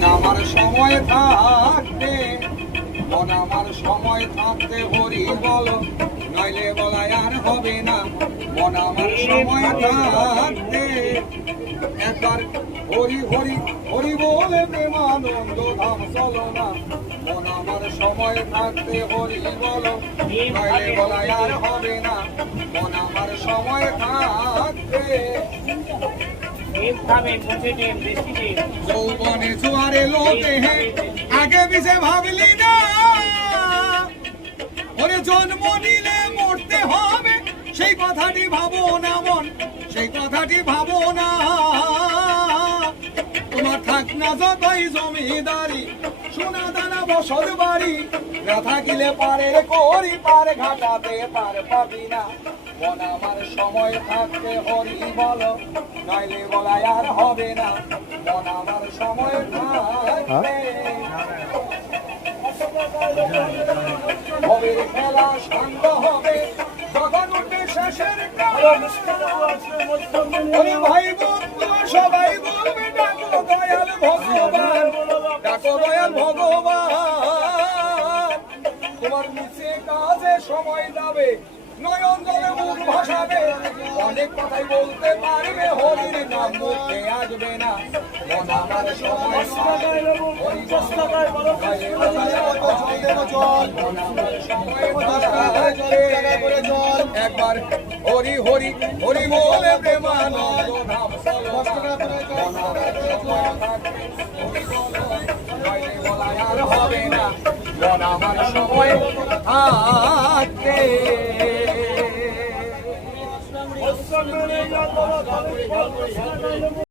মন আমার সময় থাকতে, মন আমার সময় থাকতে হরি বলো, নইলে বলাই আর হবে না। মন আমার সময় থাকতে একবার হরি হরি হরি বলে প্রেমানন্দ ধাম চলো না। মন আমার সময় থাকতে হরি বলো, নইলে বলাই আর হবে না। মন আমার সময় থাকতে যৌবনে জোয়ারে লোকে আগে পিছে ভাবলি না, ওরে জন্ম নিলে মরতে হবে সেই কথাটি ভাবো না মন, সেই কথাটি ভাবো না। তোমার থাক না যতই জমিদারি, সোনা দানা বসত বাড়ি, না থাকিলে পারে করি পার ঘাটাতে পার পাবি না। মন আমার সময় থাকতে হরি বলো, নইলে বলাই আর হবে না। মন আমার সময় থাকতে হবে খেলা শান্ত হবে যখন উঠবে শেষের ভাই বন্ধু সবাই বলবে ডাকো দয়াল ভগবান, ডাকো দয়াল ভগবান। তোমার নিচে কাজে সময় যাবে, নয়ন জলে মুখ ভাসাবে, অনেক কথাই বলতে পারবে, হরির নাম মুখে আসবে না। মন আমার সময় একবার হরি হরি হরি বলে প্রেমানন্দ ধাম চলো না। আর হবে না। মন আমার সময় থাকতে